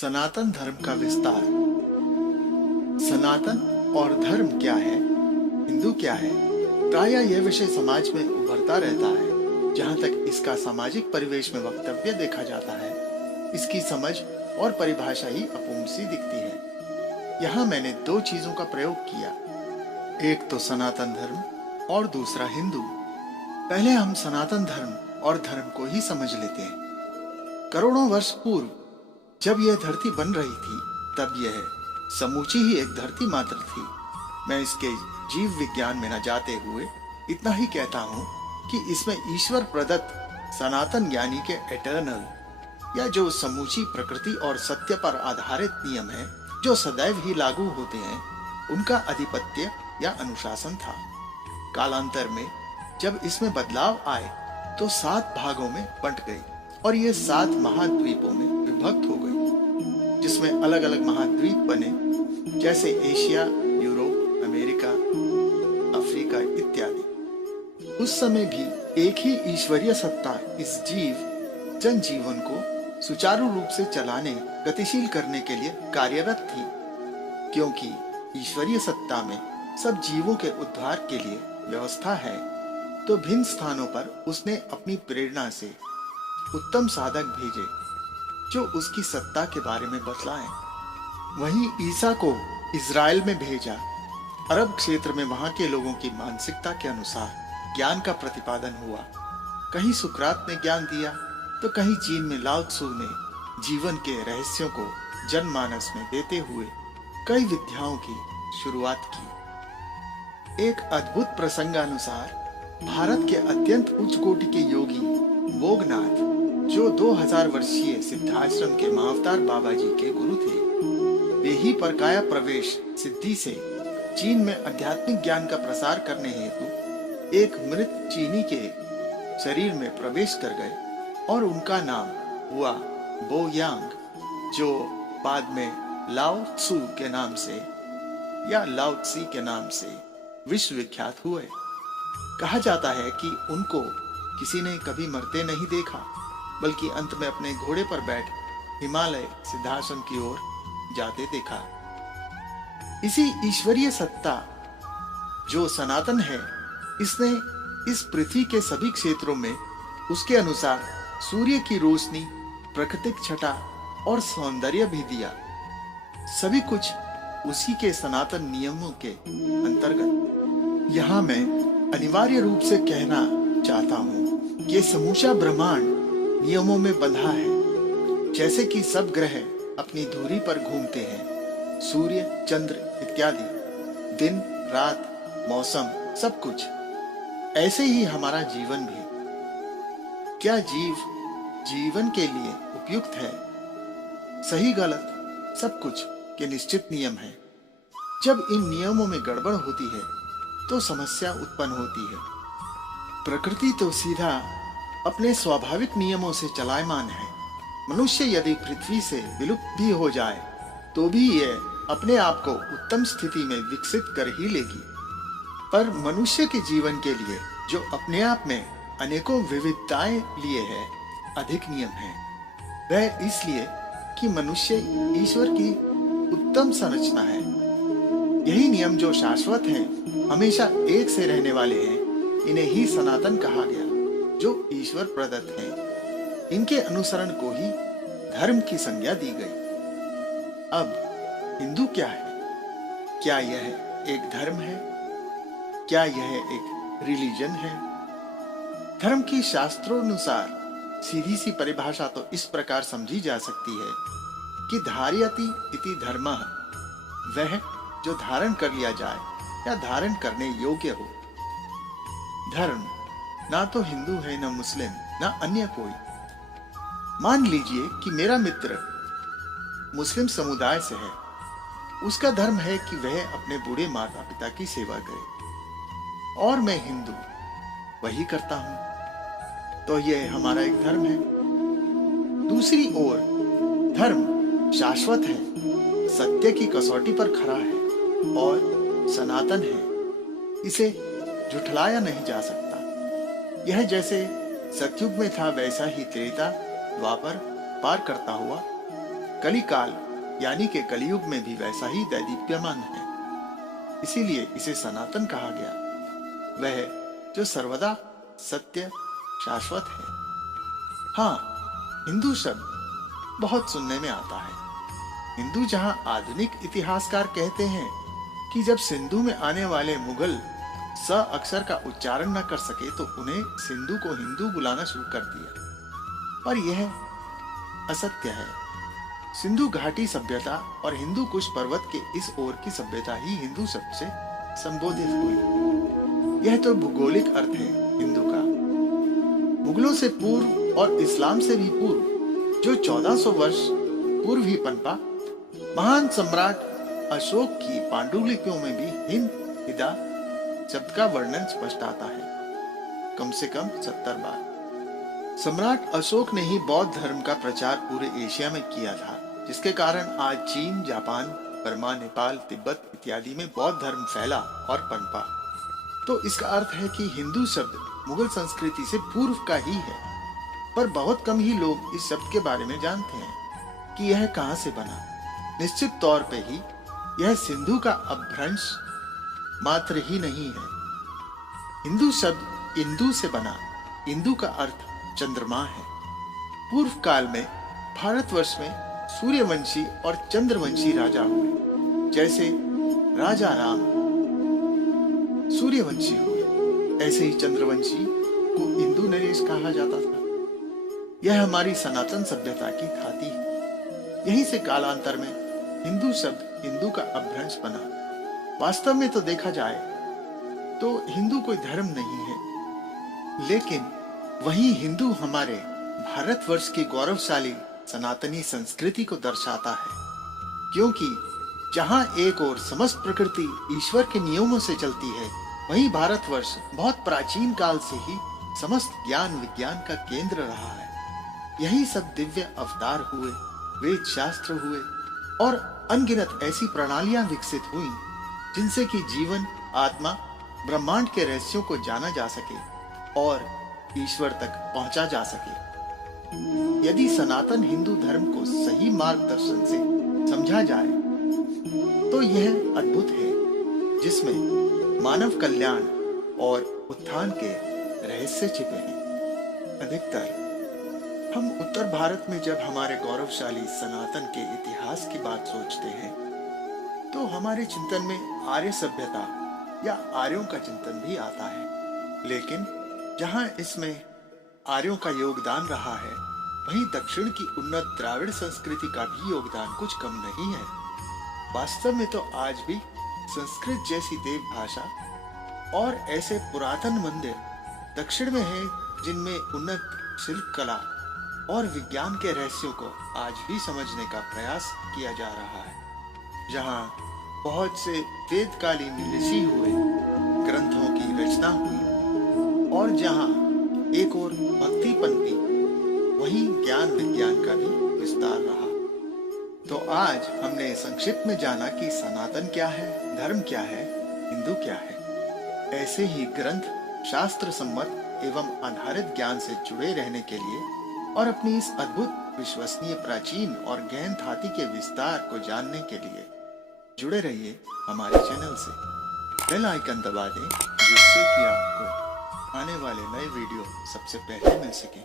सनातन धर्म का विस्तार। सनातन और धर्म क्या है, हिंदू क्या है, प्रायः यह विषय समाज में उभरता रहता है। जहाँ तक इसका सामाजिक परिवेश में वक्तव्य देखा जाता है, इसकी समझ और परिभाषा ही अपूर्ण सी दिखती है। यहाँ मैंने दो चीजों का प्रयोग किया, एक तो सनातन धर्म और दूसरा हिंदू। पहले हम सनातन धर्म और धर्म को ही समझ लेते हैं। करोड़ों वर्ष पूर्व जब यह धरती बन रही थी, तब यह समूची ही एक धरती मात्र थी। मैं इसके जीव विज्ञान में न जाते हुए इतना ही कहता हूँ कि इसमें ईश्वर प्रदत्त सनातन यानी के एटर्नल या जो समूची प्रकृति और सत्य पर आधारित नियम है, जो सदैव ही लागू होते हैं, उनका अधिपत्य या अनुशासन था। कालांतर में जब इसमें बदलाव आए तो 7 भागों में बंट गई और ये 7 महाद्वीपों में विभक्त हो गई, जिसमें अलग अलग महाद्वीप बने, जैसे एशिया, यूरोप, अमेरिका, अफ्रीका इत्यादि। उस समय भी एक ही ईश्वरीय सत्ता इस जीव जनजीवन को सुचारू रूप से चलाने, गतिशील करने के लिए कार्यरत थी। क्योंकि ईश्वरीय सत्ता में सब जीवों के उद्धार के लिए व्यवस्था है, तो भिन्न स्थानों पर उसने अपनी प्रेरणा से उत्तम साधक भेजे जो उसकी सत्ता के बारे में बतलाएं। वहीं ईसा को इज़राइल में भेजा। अरब क्षेत्र में वहां के लोगों की मानसिकता के अनुसार ज्ञान का प्रतिपादन हुआ। कहीं सुकरात ने ज्ञान दिया तो कहीं चीन में लाओ त्सु ने जीवन के रहस्यों को जनमानस में देते हुए कई विद्याओं की शुरुआत की। एक अद्भुत प्रसंगानुसार भारत के अत्यंत उच्च कोटि के योगी बोगनाथ, जो 2000 वर्षीय सिद्धाश्रम के महाअवतार बाबा जी के गुरु थे, वे ही परकाया प्रवेश सिद्धि से चीन में आध्यात्मिक ज्ञान का प्रसार करने हेतु एक मृत चीनी के शरीर में प्रवेश कर गए और उनका नाम हुआ बो यांग, जो बाद में लाओ त्सु के नाम से या लाओ त्सी के नाम से विश्व विख्यात हुए। कहा जाता है कि उनको किसी ने कभी मरते नहीं देखा, बल्कि अंत में अपने घोड़े पर बैठ हिमालय सिद्धाश्रम की ओर जाते देखा। इसी ईश्वरीय सत्ता जो सनातन है, इसने इस पृथ्वी के सभी क्षेत्रों में उसके अनुसार सूर्य की रोशनी, प्राकृतिक छटा और सौंदर्य भी दिया। सभी कुछ उसी के सनातन नियमों के अंतर्गत। यहाँ मैं अनिवार्य रूप से कहना चाहता हूँ कि समूचा ब्रह्मांड नियमों में बंधा है। जैसे कि सब ग्रह अपनी धुरी पर घूमते हैं, सूर्य, चंद्र इत्यादि, दिन, रात, मौसम, सब कुछ, ऐसे ही हमारा जीवन भी। क्या जीव जीवन के लिए उपयुक्त है? सही गलत सब कुछ के निश्चित नियम है। जब इन नियमों में गड़बड़ होती है तो समस्या उत्पन्न होती है। प्रकृति तो सीधा अपने स्वाभाविक नियमों से चलायमान है। मनुष्य यदि पृथ्वी से विलुप्त भी हो जाए तो भी यह अपने आप को उत्तम स्थिति में विकसित कर ही लेगी। पर मनुष्य के जीवन के लिए, जो अपने आप में अनेकों विविधताएं लिए है, अधिक नियम है। वह इसलिए कि मनुष्य ईश्वर की उत्तम संरचना है। यही नियम जो शाश्वत हैं, हमेशा एक से रहने वाले हैं, इन्हें ही सनातन कहा गया, जो ईश्वर प्रदत्त हैं। इनके अनुसरण को ही धर्म की संज्ञा दी गई। अब हिंदू क्या है? क्या यह एक धर्म है? क्या यह एक रिलीजन है? धर्म की शास्त्रोनुसार सीधी सी परिभाषा तो इस प्रकार समझी जा सकती है कि धारयति इति धर्मः, वह जो धारण कर लिया जाए या धारण करने योग्य हो। धर्म ना तो हिंदू है, ना मुस्लिम, ना अन्य कोई। मान लीजिए कि मेरा मित्र मुस्लिम समुदाय से है। उसका धर्म है कि वह अपने बूढ़े माता पिता की सेवा करे, और मैं हिंदू वही करता हूं, तो यह हमारा एक धर्म है। दूसरी ओर धर्म शाश्वत है, सत्य की कसौटी पर खड़ा है और सनातन है। इसे झुठलाया नहीं जा सकता। यह जैसे सतयुग में था, वैसा ही त्रेता द्वापर पार करता हुआ कलिकाल यानी के कलयुग में भी वैसा ही दैदीप्यमान है। इसीलिए इसे सनातन कहा गया, वह जो सर्वदा सत्य शाश्वत है। हाँ, हिंदू शब्द बहुत सुनने में आता है। हिंदू जहां आधुनिक इतिहासकार कहते हैं कि जब सिंधु में आने वाले मुगल स अक्षर का उच्चारण न कर सके तो उन्हें सिंधु को हिंदू बुलाना शुरू कर दिया, पर यह असत्य है। सिंधु घाटी सभ्यता और हिंदू कुश पर्वत के इस ओर की सभ्यता ही हिंदू शब्द से संबोधित हुई। यह तो भूगोलिक अर्थ है हिंदू का। मुगलों से पूर्व और इस्लाम से भी पूर्व जो 1400 वर्ष पूर्व ही पनपा, महान सम्राट अशोक की पांडुलिपियों में भी हिंद हिदा शब्द का वर्णन स्पष्ट आता है, कम से कम 70 बार। सम्राट अशोक ने ही बौद्ध धर्म का प्रचार पूरे एशिया में किया था, जिसके कारण आज चीन, जापान, बर्मा, नेपाल, तिब्बत इत्यादि में बौद्ध धर्म फैला और पनपा। तो इसका अर्थ है कि हिंदू शब्द मुगल संस्कृति से पूर्व का ही है, पर बहुत कम ही लोग इस शब्द के बारे में जानते हैं कि यह कहां से बना। निश्चित तौर पे ही यह सिंधु का अपभ्रंश मात्र ही नहीं है। हिंदू शब्द इंदु से बना। इंदु का अर्थ चंद्रमा है। पूर्व काल में भारतवर्ष में सूर्यवंशी और चंद्रवंशी राजा हुए। जैसे राजा राम सूर्यवंशी हुए, ऐसे ही चंद्रवंशी को इंदु नरेश कहा जाता था। यह हमारी सनातन सभ्यता की थाती है। यहीं से कालांतर में हिंदू शब्द हिंदू का अपभ्रंश बना। वास्तव में तो देखा जाए तो हिंदू कोई धर्म नहीं है, लेकिन वही हिंदू हमारे भारतवर्ष की गौरवशाली सनातनी संस्कृति को दर्शाता है, क्योंकि जहां एक ओर समस्त प्रकृति ईश्वर के नियमों से चलती है, वहीं भारतवर्ष बहुत प्राचीन काल से ही समस्त ज्ञान विज्ञान का केंद्र रहा है। यही सब दिव्य अवतार हुए, वेद शास्त्र हुए और अनगिनत ऐसी प्रणालियां विकसित हुई जिनसे कि जीवन, आत्मा, ब्रह्मांड के रहस्यों को जाना जा सके और ईश्वर तक पहुंचा जा सके। यदि सनातन हिंदू धर्म को सही मार्गदर्शन से समझा जाए तो यह अद्भुत है, जिसमें मानव कल्याण और उत्थान के रहस्य छिपे हैं। अधिकतर हम उत्तर भारत में जब हमारे गौरवशाली सनातन के इतिहास की बात सोचते हैं तो हमारे चिंतन में आर्य सभ्यता या आर्यों का चिंतन भी आता है। लेकिन जहां इसमें आर्यों का योगदान रहा है, वहीं दक्षिण की उन्नत द्राविड़ संस्कृति का भी योगदान कुछ कम नहीं है। वास्तव में तो आज भी संस्कृत जैसी देव भाषा और ऐसे पुरातन मंदिर दक्षिण में हैं, जिनमें उन्नत शिल्प कला और विज्ञान के रहस्यों को आज भी समझने का प्रयास किया जा रहा है। जहां बहुत से वेदकालीन ऋषि हुए, ग्रंथों की रचना हुई और जहां एक और भक्ति पनपी, वहीं ज्ञान विज्ञान का भी विस्तार रहा। तो आज हमने संक्षिप्त में जाना कि सनातन क्या है, धर्म क्या है, हिंदू क्या है। ऐसे ही ग्रंथ, शास्त्र सम्मत एवं आधारित ज्ञान से जुड़े रहने के लिए और अपनी इस अद्भुत, विश्वसनीय, प्राचीन और गहन धाती के विस्तार को जानने के लिए जुड़े रहिए हमारे चैनल से। बेल आइकन दबा दें, जिससे कि आपको आने वाले नए वीडियो सबसे पहले मिल सके।